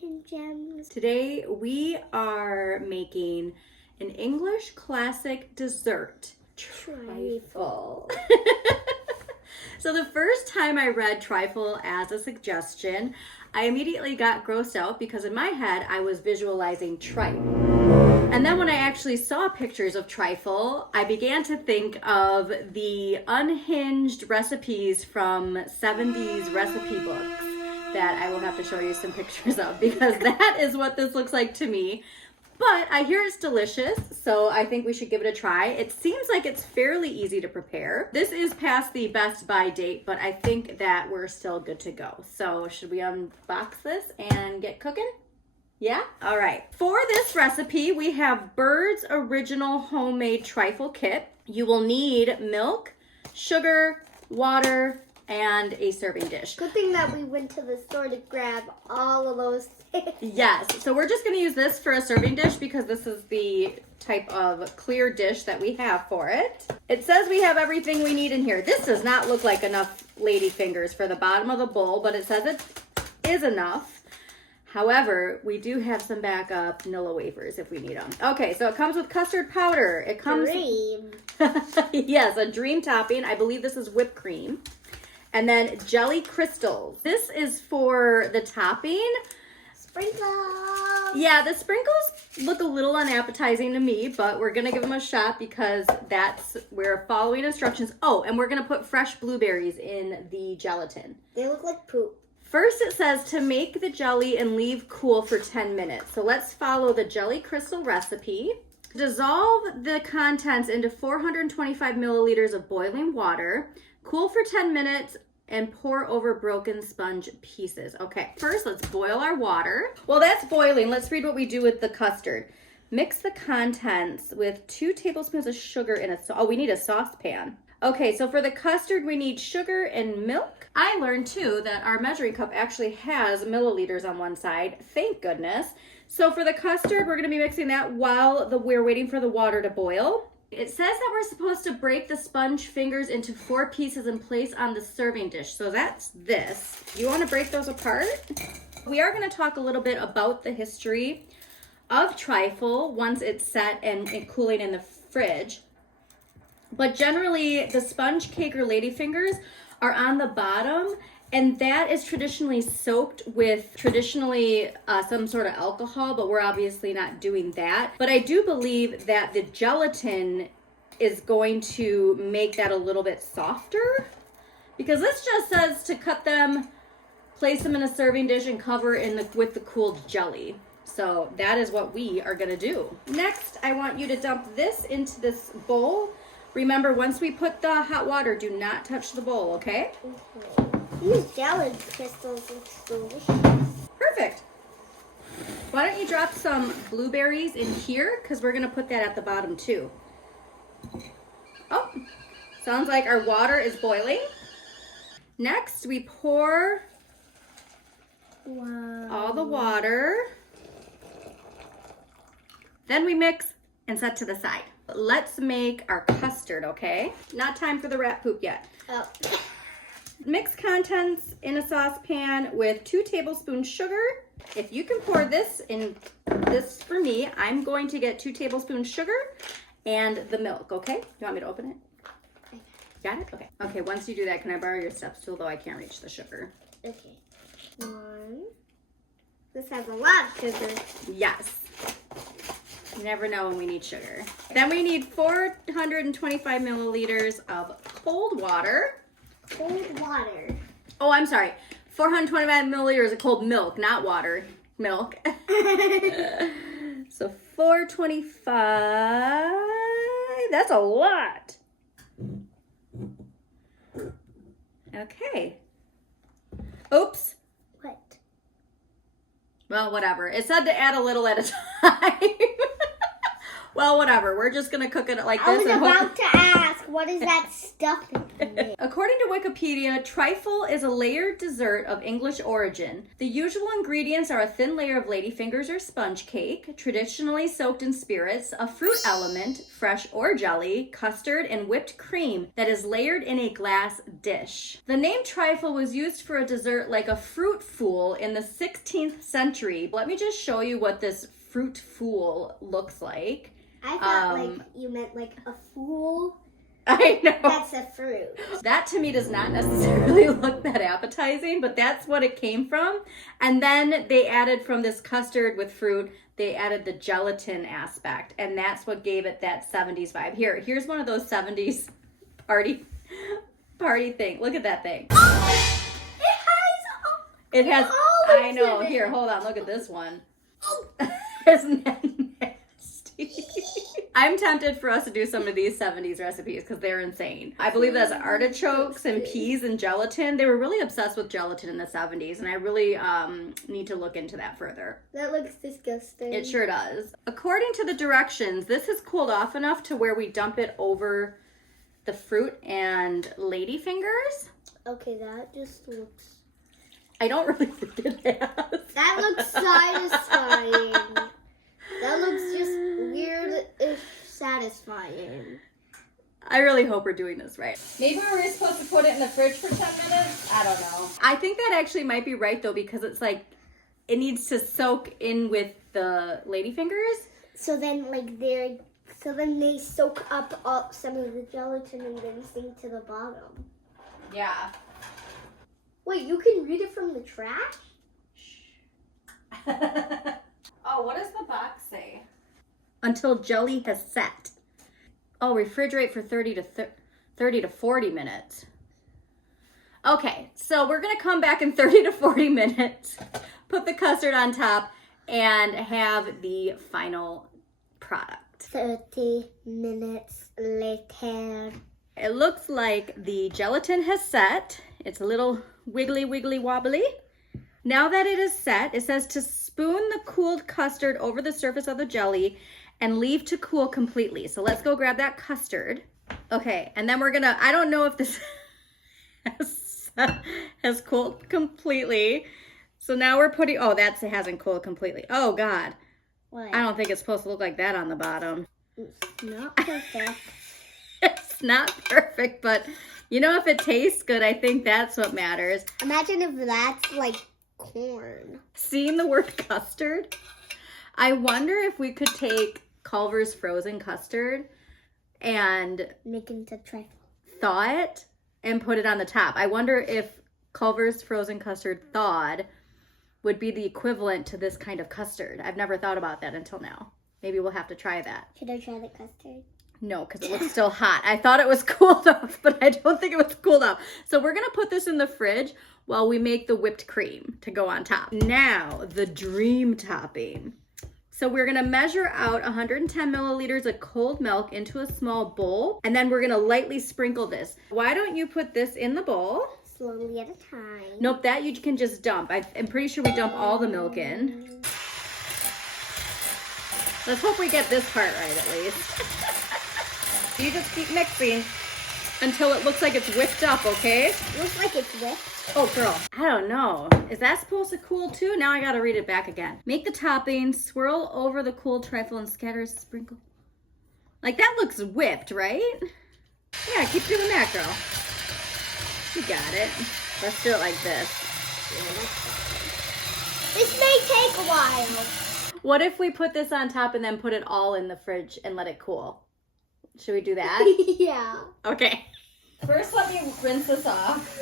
hidden gems. Today we are making an English classic dessert, trifle. So the first time I read trifle as a suggestion, I immediately got grossed out because in my head I was visualizing tripe. And then when I actually saw pictures of trifle, I began to think of the unhinged recipes from 70s recipe books that I will have to show you some pictures of because that is what this looks like to me. But I hear it's delicious, so I think we should give it a try. It seems like it's fairly easy to prepare. This is past the best by date, but I think that we're still good to go. So should we unbox this and get cooking? Yeah? All right. For this recipe, we have Bird's Original Homemade Trifle Kit. You will need milk, sugar, water, and a serving dish. Good thing that we went to the store to grab all of those things. Yes, so we're just going to use this for a serving dish because this is the type of clear dish that we have for it. It says we have everything we need in here. This does not look like enough lady fingers for the bottom of the bowl, but it says it is enough. However, we do have some backup Nilla wafers if we need them. Okay, so it comes with custard powder. It comes Dream. Yes, a dream topping. I believe this is whipped cream. And then jelly crystals. This is for the topping. Sprinkles. Yeah, the sprinkles look a little unappetizing to me, but we're gonna give them a shot because we're following instructions. Oh, and we're gonna put fresh blueberries in the gelatin. They look like poop. First it says to make the jelly and leave cool for 10 minutes. So let's follow the jelly crystal recipe. Dissolve the contents into 425 milliliters of boiling water. Cool for 10 minutes and pour over broken sponge pieces. Okay, first let's boil our water. While that's boiling, let's read what we do with the custard. Mix the contents with 2 tablespoons of sugar in we need a saucepan. Okay, so for the custard, we need sugar and milk. I learned too that our measuring cup actually has milliliters on one side. Thank goodness. So for the custard, we're gonna be mixing that while we're waiting for the water to boil. It says that we're supposed to break the sponge fingers into 4 pieces and place on the serving dish. So that's this. You want to break those apart? We are going to talk a little bit about the history of trifle once it's set and cooling in the fridge. But generally, the sponge cake or ladyfingers are on the bottom, and that is traditionally soaked with some sort of alcohol, but we're obviously not doing that. But I do believe that the gelatin is going to make that a little bit softer because this just says to cut them, place them in a serving dish and cover with the cooled jelly. So that is what we are gonna do. Next, I want you to dump this into this bowl. Remember, once we put the hot water, do not touch the bowl, okay? Okay. These jelly crystals look delicious. Perfect. Why don't you drop some blueberries in here? Because we're going to put that at the bottom too. Oh, sounds like our water is boiling. Next, we pour all the water. Then we mix and set to the side. Let's make our custard, okay? Not time for the rat poop yet. Oh. Mix contents in a saucepan with 2 tablespoons sugar. If you can pour this in this for me, I'm going to get 2 tablespoons sugar and the milk, okay? You want me to open it? Got it? Okay. Okay, once you do that, can I borrow your step stool, though I can't reach the sugar? Okay. 1. This has a lot of sugar. Yes. You never know when we need sugar. Then we need 425 milliliters of cold water. Cold water. Oh, I'm sorry. 425 milliliters of cold milk, not water. Milk. So 425. That's a lot. Okay. Oops. What? Well, whatever. It said to add a little at a time. Well, whatever. We're just going to cook it like this. I was about to ask, what is that stuffing? According to Wikipedia, trifle is a layered dessert of English origin. The usual ingredients are a thin layer of ladyfingers or sponge cake, traditionally soaked in spirits, a fruit element, fresh or jelly, custard, and whipped cream that is layered in a glass dish. The name trifle was used for a dessert like a fruit fool in the 16th century. Let me just show you what this fruit fool looks like. I thought like you meant like a fool. I know. That's a fruit. That to me does not necessarily look that appetizing, but that's what it came from. And then they added from this custard with fruit, they added the gelatin aspect. And that's what gave it that 70s vibe. Here's one of those 70s party thing. Look at that thing. It has, I know. Here, hold on. Look at this one. Isn't that nasty? I'm tempted for us to do some of these 70s recipes because they're insane. I believe that's artichokes and peas and gelatin. They were really obsessed with gelatin in the 70s, and I really need to look into that further. That looks disgusting. It sure does. According to the directions, this has cooled off enough to where we dump it over the fruit and ladyfingers. Okay, that just looks... I don't really think it has. That looks satisfying. That looks just weird-ish satisfying. I really hope we're doing this right. Maybe we were supposed to put it in the fridge for 10 minutes. I don't know. I think that actually might be right though, because it's like, it needs to soak in with the ladyfingers. So then they soak up all, some of the gelatin and then sink to the bottom. Yeah. Wait, you can read it from the trash? Oh, what does the box say? Until jelly has set. Oh, refrigerate for 30 to 40 minutes. Okay, so we're gonna come back in 30 to 40 minutes, put the custard on top, and have the final product. 30 minutes later. It looks like the gelatin has set. It's a little wiggly wobbly. Now that it is set, it says to spoon the cooled custard over the surface of the jelly and leave to cool completely. So let's go grab that custard. Okay, and then we're gonna, I don't know if this has cooled completely. So now we're putting, oh, it hasn't cooled completely. Oh God. What? I don't think it's supposed to look like that on the bottom. It's not perfect. It's not perfect, but you know, if it tastes good, I think that's what matters. Imagine if that's like corn. Seeing the word custard, I wonder if we could take Culver's frozen custard and make it into trifle. Thaw it and put it on the top. I wonder if Culver's frozen custard thawed would be the equivalent to this kind of custard. I've never thought about that until now. Maybe we'll have to try that. Should I try the custard? No, because it looks still hot. I thought it was cooled off, but I don't think it was cooled off. So we're going to put this in the fridge while we make the whipped cream to go on top. Now, the dream topping. So we're going to measure out 110 milliliters of cold milk into a small bowl, and then we're going to lightly sprinkle this. Why don't you put this in the bowl? Slowly at a time. Nope, that you can just dump. I'm pretty sure we dump all the milk in. Let's hope we get this part right at least. You just keep mixing until it looks like it's whipped up, okay? Looks like it's whipped. Oh, girl. I don't know. Is that supposed to cool too? Now I gotta read it back again. Make the topping, swirl over the cooled trifle and scatter, sprinkle. Like that looks whipped, right? Yeah, keep doing that, girl. You got it. Let's do it like this. This may take a while. What if we put this on top and then put it all in the fridge and let it cool? Should we do that? Yeah. Okay. First, let me rinse this off.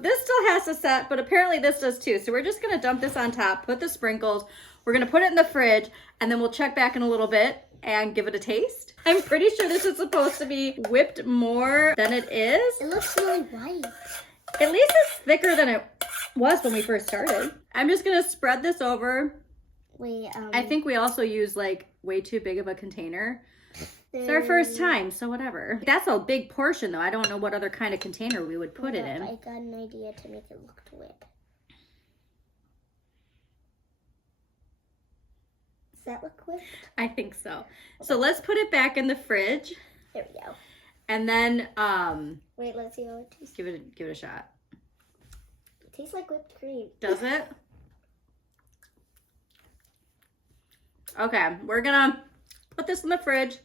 This still has to set, but apparently this does too. So we're just going to dump this on top, put the sprinkles. We're going to put it in the fridge, and then we'll check back in a little bit and give it a taste. I'm pretty sure this is supposed to be whipped more than it is. It looks really white. At least it's thicker than it was when we first started. I'm just going to spread this over. Wait, I think we also use like way too big of a container. It's our first time, so whatever. That's a big portion though. I don't know what other kind of container we would put it in. I got an idea to make it look to whip. Does that look whipped? I think so. So let's put it back in the fridge. There we go. And then, Wait, let's see how it tastes. give it a shot. It tastes like whipped cream. Does it? Okay, we're gonna put this in the fridge.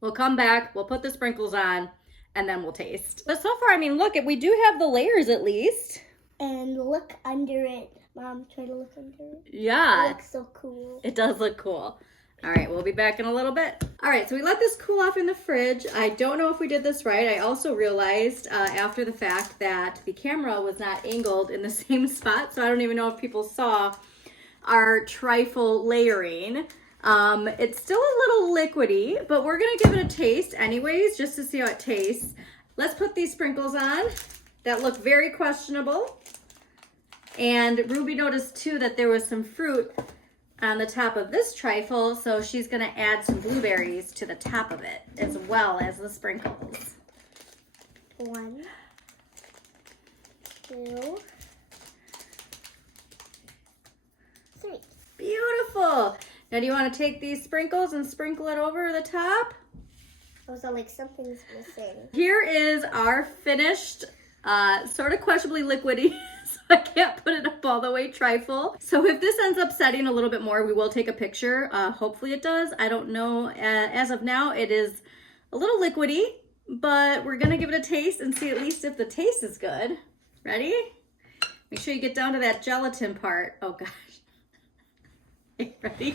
We'll come back, we'll put the sprinkles on, and then we'll taste. But so far, I mean, look, we do have the layers at least. And look under it. Mom, try to look under it. Yeah. It looks so cool. It does look cool. All right, we'll be back in a little bit. All right, so we let this cool off in the fridge. I don't know if we did this right. I also realized after the fact that the camera was not angled in the same spot, so I don't even know if people saw our trifle layering. It's still a little liquidy, but we're gonna give it a taste anyways, just to see how it tastes. Let's put these sprinkles on that look very questionable. And Ruby noticed too that there was some fruit on the top of this trifle, so she's gonna add some blueberries to the top of it as well as the sprinkles. 1, 2, 3. Beautiful. Now do you want to take these sprinkles and sprinkle it over the top? Also, like something's missing. Here is our finished, sort of questionably liquidy, so I can't put it up all the way trifle. So if this ends up setting a little bit more, we will take a picture. Hopefully it does. I don't know. As of now, it is a little liquidy, but we're gonna give it a taste and see at least if the taste is good. Ready? Make sure you get down to that gelatin part. Oh gosh. Ready?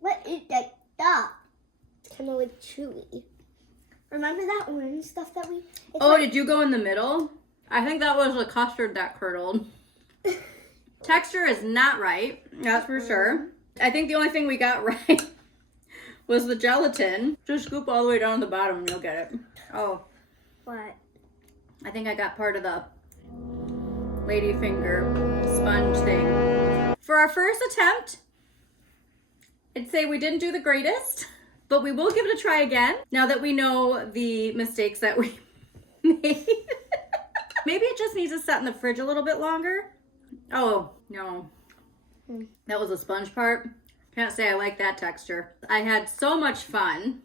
What is that stuff? It's kind of like chewy. Remember that orange stuff that we... Oh, did you go in the middle? I think that was the custard that curdled. Texture is not right, that's for sure. I think the only thing we got right was the gelatin. Just scoop all the way down to the bottom and you'll get it. Oh. What? I think I got part of the ladyfinger sponge thing. For our first attempt, I'd say we didn't do the greatest, but we will give it a try again now that we know the mistakes that we made. Maybe it just needs to set in the fridge a little bit longer. Oh, no. That was a sponge part. Can't say I like that texture. I had so much fun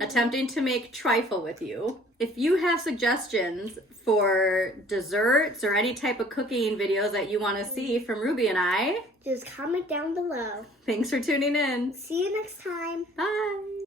attempting to make trifle with you. If you have suggestions for desserts or any type of cooking videos that you want to see from Ruby and I, just comment down below. thanks for tuning in. See you next time. Bye.